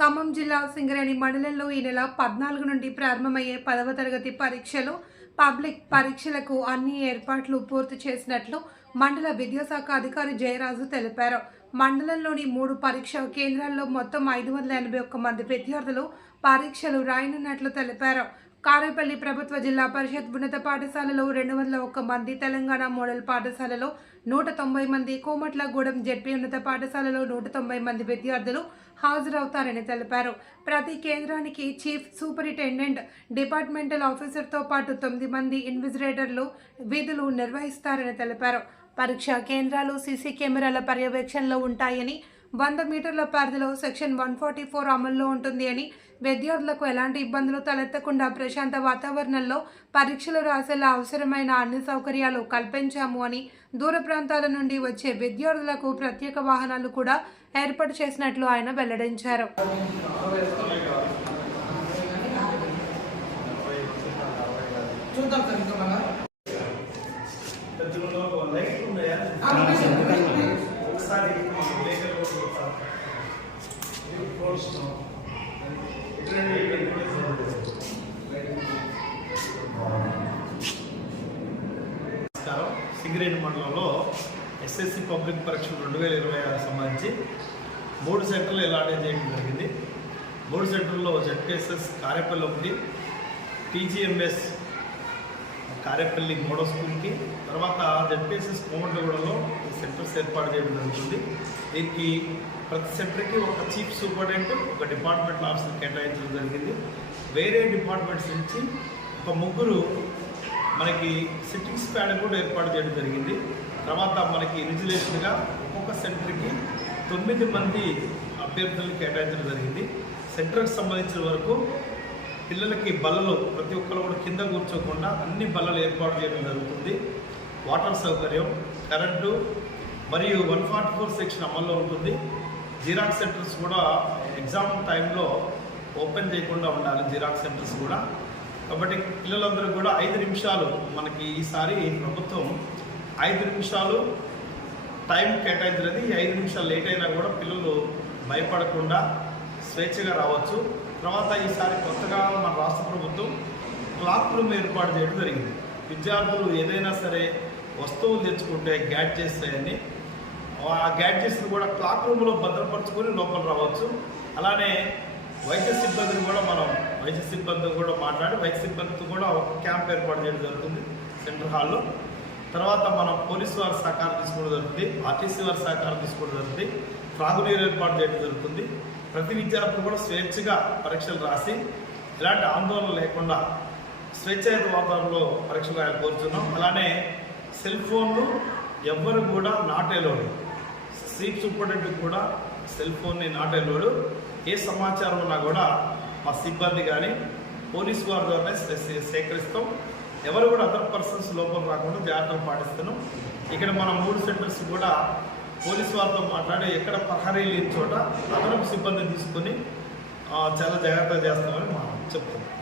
ఖమ్మం జిల్లా సింగరేణి మండలంలో ఈ నెల 14 నుండి ప్రారంభమయ్యే 10వ తరగతి పరీక్షలు పబ్లిక్ పరీక్షలకు అన్ని ఏర్పాట్లు పూర్తి చేసినట్లు మండల విద్యాశాఖ అధికారి జయరాజు తెలిపారు. మండలంలోని 3 పరీక్షా కేంద్రాల్లో మొత్తం 581 మంది విద్యార్థులు పరీక్షలు రాయనున్నట్లు తెలిపారు. కారేపల్లి ప్రభుత్వ జిల్లా పరిషత్ ఉన్నత పాఠశాలలో 201 మంది, తెలంగాణ మోడల్ పాఠశాలలో 190 మంది, కోమట్లగూడెం జెడ్పీ ఉన్నత పాఠశాలలో 190 మంది విద్యార్థులు హాజరవుతారని తెలిపారు. ప్రతి కేంద్రానికి చీఫ్ సూపరింటెండెంట్, డిపార్ట్మెంటల్ ఆఫీసర్తో పాటు 9 మంది ఇన్విజిలేటర్లు విధులు నిర్వహిస్తారని తెలిపారు. పరీక్షా కేంద్రాలు సీసీ కెమెరాల పర్యవేక్షణలో ఉంటాయని, 100 మీటర్ల పరిధిలో సెక్షన్ 144 అమల్లో ఉంటుంది అని, విద్యార్థులకు ఎలాంటి ఇబ్బందులు తలెత్తకుండా ప్రశాంత వాతావరణంలో పరీక్షలు రాసేలా అవసరమైన అన్ని సౌకర్యాలు కల్పించాము అని, దూర ప్రాంతాల నుండి వచ్చే విద్యార్థులకు ప్రత్యేక వాహనాలు కూడా ఏర్పాటు చేసినట్లు ఆయన వెల్లడించారు. సింగరేణి మండలంలో ఎస్ఎస్సి పబ్లిక్ పరీక్షలు 2026 సంబంధించి 3 సెంటర్లు అలాట్ చేయడం జరిగింది. 3 సెంటర్లో జెడ్పీఎస్ఎస్ కారేపల్లి ఒకటి, టీజీఎంఎస్ కారేపల్లి మోడల్ స్కూల్కి, తర్వాత జెడ్పీఎస్ఎస్ కోమట్లగూడెంలో సెంటర్స్ ఏర్పాటు చేయడం జరుగుతుంది. దీనికి ప్రతి సెంటర్కి ఒక చీఫ్ సూపరింటెండెంట్, ఒక డిపార్ట్మెంటల్ ఆఫీసర్ కేటాయించడం జరిగింది. వేరే డిపార్ట్మెంట్స్ నుంచి ఒక 3 మనకి సిట్టింగ్ స్క్వాడ్ కూడా ఏర్పాటు చేయడం జరిగింది. తర్వాత మనకి ఇన్విజిలేషన్గా ఒక్కొక్క సెంటర్కి 9 మంది అభ్యర్థులను కేటాయించడం జరిగింది. సెంటర్కి సంబంధించిన వరకు పిల్లలకి బల్లలు ప్రతి ఒక్కరు కూడా కింద కూర్చోకుండా అన్ని బల్లలు ఏర్పాటు చేయడం జరుగుతుంది. వాటర్ సౌకర్యం, కరెంటు మరియు 144 సెక్షన్ అమల్లో ఉంటుంది. జిరాక్స్ సెంటర్స్ కూడా ఎగ్జామ్ టైంలో ఓపెన్ చేయకుండా ఉండాలి, జిరాక్స్ సెంటర్స్ కూడా. కాబట్టి పిల్లలందరూ కూడా 5 నిమిషాలు, మనకి ఈసారి ప్రభుత్వం 5 నిమిషాలు టైం కేటాయించినది. 5 నిమిషాలు లేట్ అయినా కూడా పిల్లలు భయపడకుండా స్వేచ్ఛగా రావచ్చు. తర్వాత ఈసారి కొత్తగా మన రాష్ట్ర ప్రభుత్వం క్లాక్ రూమ్ ఏర్పాటు చేయడం జరిగింది. విద్యార్థులు ఏదైనా సరే వస్తువులు తెచ్చుకుంటే గ్యాడ్జెట్స్ అని, ఆ గ్యాడ్జెట్స్ని కూడా క్లాక్ రూమ్లో భద్రపరచుకొని లోపల రావచ్చు. అలానే వైద్య సిబ్బందిని కూడా వైద్య సిబ్బందితో కూడా మాట్లాడి వైద్య సిబ్బందితో కూడా ఒక క్యాంప్ ఏర్పాటు చేయడం జరుగుతుంది సెంటర్ హాల్లో. తర్వాత మనం పోలీసు వారి సహకారం తీసుకోవడం జరుగుతుంది, ఆర్టీసీ వారి సహకారం తీసుకోవడం జరుగుతుంది, త్రాగునీరు ఏర్పాటు చేయడం జరుగుతుంది. ప్రతి విద్యార్థులు కూడా స్వేచ్ఛగా పరీక్షలు రాసి ఎలాంటి ఆందోళన లేకుండా స్వేచ్ఛాయుత వాతావరణంలో పరీక్షలు రాయాలని కోరుతున్నాం. అలానే సెల్ ఫోన్లు ఎవ్వరు కూడా నాట్ అలౌడ్. చీఫ్ సూపరింటెండెంట్ కూడా సెల్ ఫోన్ని నాట్ అలౌడ్. ఏ సమాచారం ఉన్నా కూడా మా సిబ్బంది కానీ పోలీసు వారి ద్వారా సేకరిస్తాం. ఎవరు కూడా అదర్ పర్సన్స్ లోపల రాకుండా జాగ్రత్తలు పాటిస్తున్నాం. ఇక్కడ మనం 3 సెంటర్స్ కూడా పోలీసు వారితో మాట్లాడి ఎక్కడ ప్రహరీ లేని చోట అదనపు సిబ్బందిని తీసుకొని చాలా జాగ్రత్తగా చేస్తామని మనం చెప్తున్నాం.